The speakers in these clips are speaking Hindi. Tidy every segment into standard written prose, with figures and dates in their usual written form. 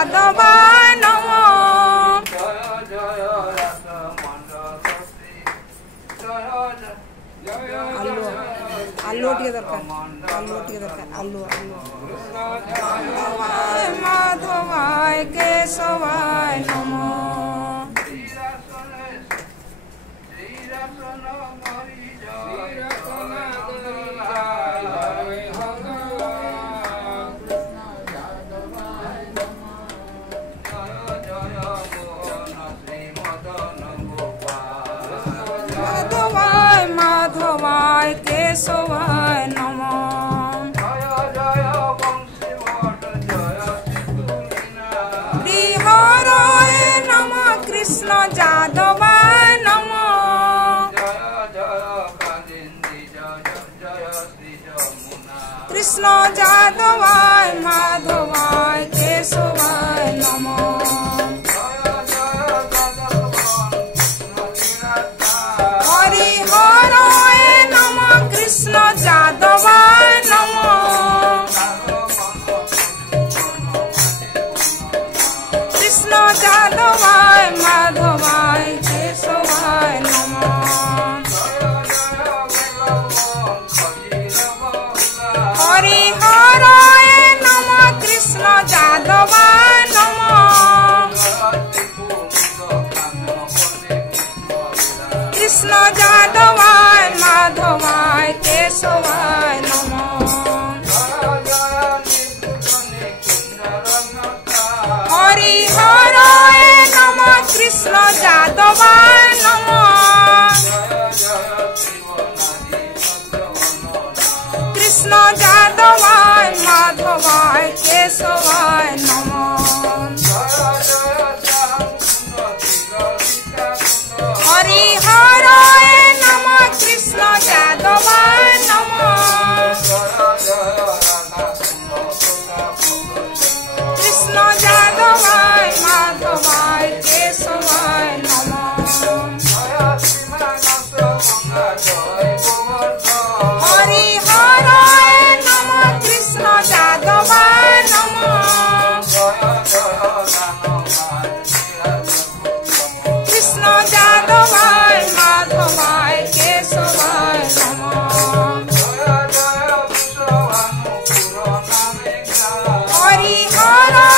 যাদবায় নমঃ। আলু টিকে দরকার, আলু টিকে দরকার, আলু আলু। মাধবায় কেশবায় নমঃ। মাধবায় মাধবায় কেশবায় নমঃ। হরে নমঃ কৃষ্ণ যাদবায় নমঃ। কৃষ্ণ যাদবায় মাধবায় কেশবায় নমঃ। হরি হরে নমঃ কৃষ্ণ যাদবায় নমঃ। কৃষ্ণ যাদবায় মাধবায় কেশবায় নমঃ। হরি হরে নমঃ কৃষ্ণ যাদবায় নমঃ। কৃষ্ণ যাদবায় মাধবায় কেশবায় নমঃ। হরি হরে নমঃ কৃষ্ণ যাদবায় নমঃ। কৃষ্ণ যাদবায় মাধবায় কেশবায় নমঃ। হরি হরে নমঃ কৃষ্ণ যাদবায় নমঃ। কৃষ্ণ যাদবায় মাধবায় কেশবায় নমঃ। হরি হরে নমঃ কৃষ্ণ যাদবায় নমঃ। কৃষ্ণ যাদবায় মাধবায় কেশবায় নমঃ। হরি হরে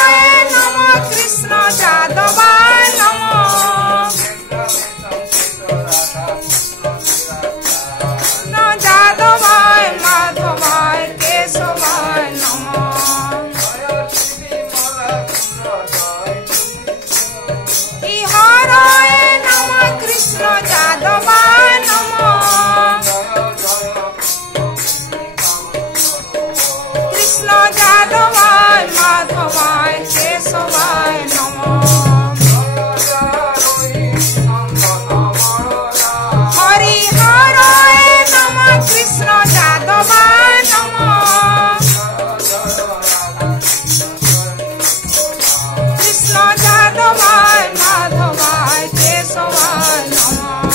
নমঃ কৃষ্ণ যাদবায় নমঃ। কৃষ্ণ যাদবায় মাধবায় কেশবায় নমঃ। হরে নমঃ কৃষ্ণ যাদবায় নমঃ। কৃষ্ণ যাদবায় মাধবায় কেশবায় নমঃ। হরি হরে নমঃ কৃষ্ণ যাদবায় নমঃ। কৃষ্ণ যাদবায় মাধবায় কেশবায় নমঃ।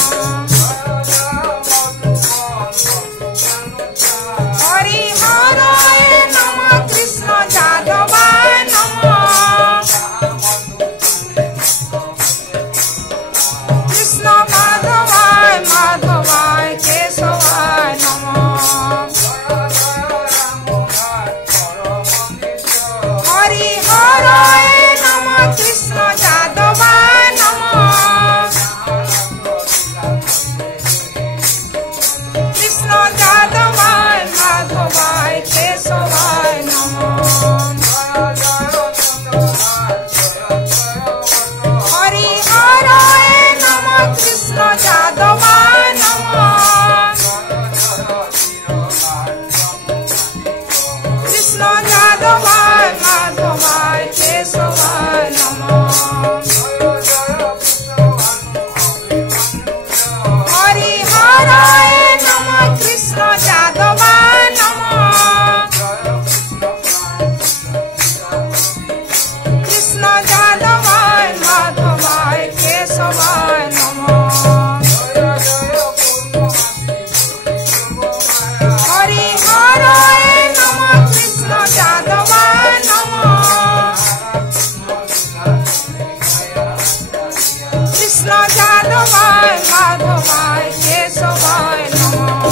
माधवाय केशवाय नमः।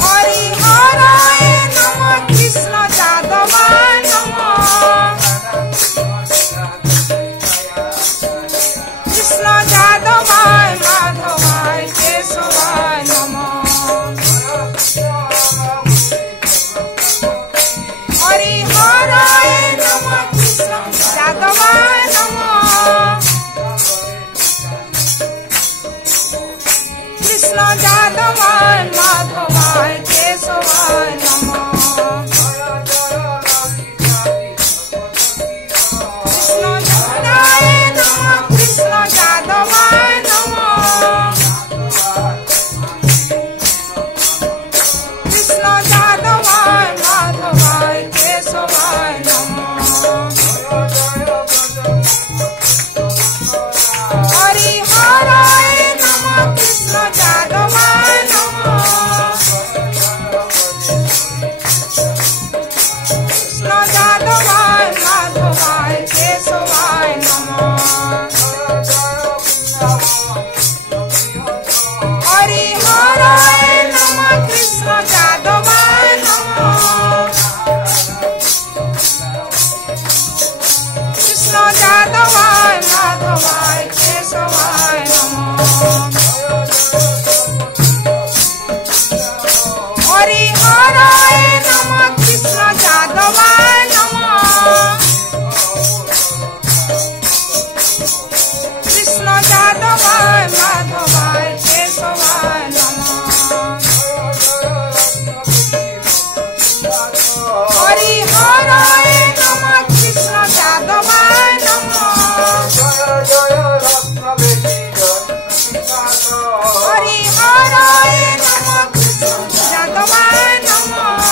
हरिहराय नमः कृष्ण जादवाय नमः। कृष्ण जादवाय माधवाय केशवाय नमः। हरिहराय नमः कृष्ण जादवाय नमः। कृष्ण जादवाय माधवाय केशवाय नमः। कृष्ण जादवाय नमः कृष्ण जादवाय नमः। कृष्ण जादवाय माधवाय केशवाय नमः। हरिहराय नमः कृष्ण जादवाय नमः। कृष्ण जादवाय माधवाय केशवाय नमः। हरिहराय नमः कृष्ण जादवाय नमः। कृष्ण जादवाय माधवाय केशवाय नमः। हरिहराय नमः कृष्ण जादवाय नमः। कृष्ण जादवाय माधवाय केशवाय नमः। हरिहराय नमः कृष्ण जादवाय नमः। हरिहराय नमः कृष्ण जादवाय नमः।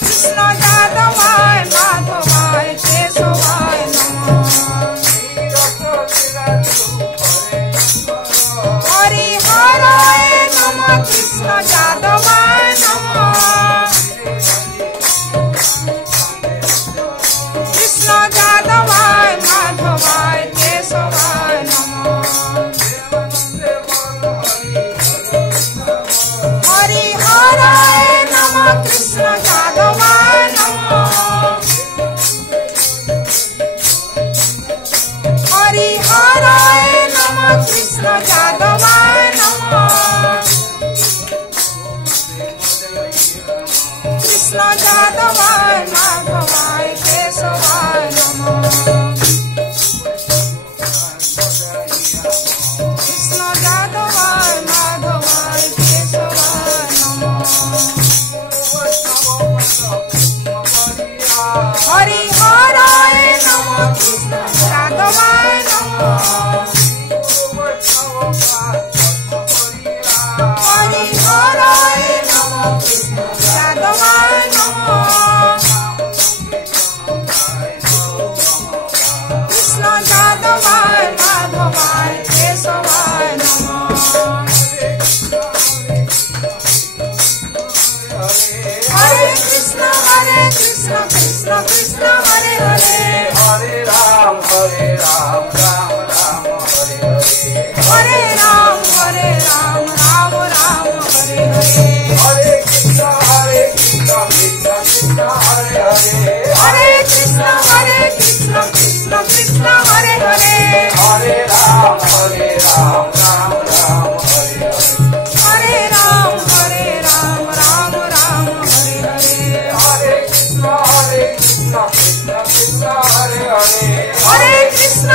कृष्ण जादवाय माधवाय केशवाय नमः। हरिहराय नमः कृष्ण जादवाय नमः। कृष्ण जादवाय माधवाय केशवाय नमः। हरिहराय नमः कृष्ण जादवाय नमः। हरिहराय नमः कृष्ण जादवाय नमः। कृष्ण जादवाय माधवाय केशवाय नमः। कृष्ण जादवाय माधवाय केशवाय नमः। हरिहराय नमः कृष्ण जादवाय नमः। हरिहराय नमः कृष्ण जादवाय नमः। कृष्ण जादवाय माधवाय केशवाय नमः। हरे कृष्ण कृष्ण कृष्ण हरे हरे। हरे राम राम राम हरे हरे। हरे राम राम राम हरे हरे। हरे कृष्ण कृष्ण कृष्ण हरे हरे। हरे कृष्ण कृष्ण कृष्ण हरे हरे। हरे राम राम राम हरे हरे। हरे राम राम राम हरे हरे। हरे कृष्ण कृष्ण कृष्ण हरे हरे। हरे कृष्ण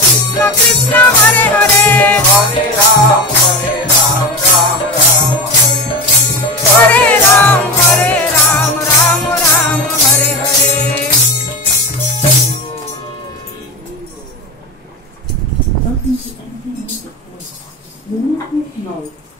कृष्ण कृष्ण हरे हरे। हरे राम राम राम हरे Ram Ram Ram Hare Hare. Welcome to Amazon. Move with mode.